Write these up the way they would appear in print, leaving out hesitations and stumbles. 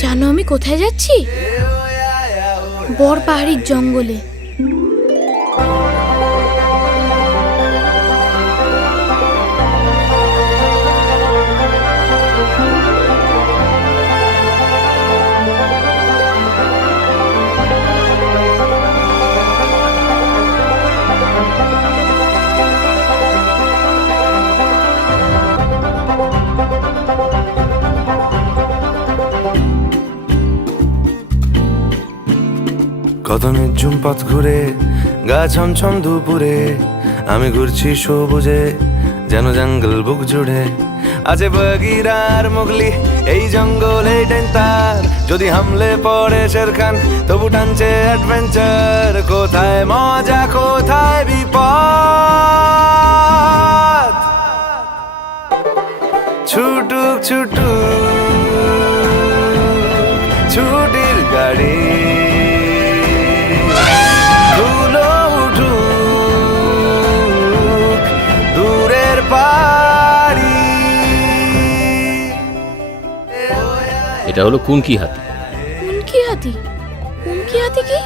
জানো আমি কোথায় যাচ্ছি? বড় পাহাড়ির জঙ্গলে। কত নির্ঝুম পথ ঘুরে গা ছমছম দুপুরে আমি ঘুরছি সবুজে যেন জঙ্গল বুক জুড়ে আছে বগিরার মুগলি এই জঙ্গলে ডেন্টার যদি হামলে পড়ে শেরখান তবু টানছে অ্যাডভেঞ্চার কোথায় মজা কোথায় বিপদ ছুটুক ছুটুক ছুটির গাড়ি এটা হলো কুনকি হাতি। কুনকি হাতি? কুনকি হাতি কি?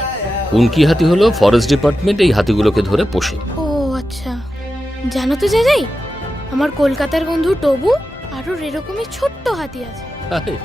কুনকি হাতি হলো ফরেস্ট ডিপার্টমেন্ট এই হাতিগুলোকে ধরে পোষে। ও আচ্ছা। জানো তো যাই আমার কলকাতার বন্ধু টবু আরো এরকমই ছোট্ট হাতি আছে। আরে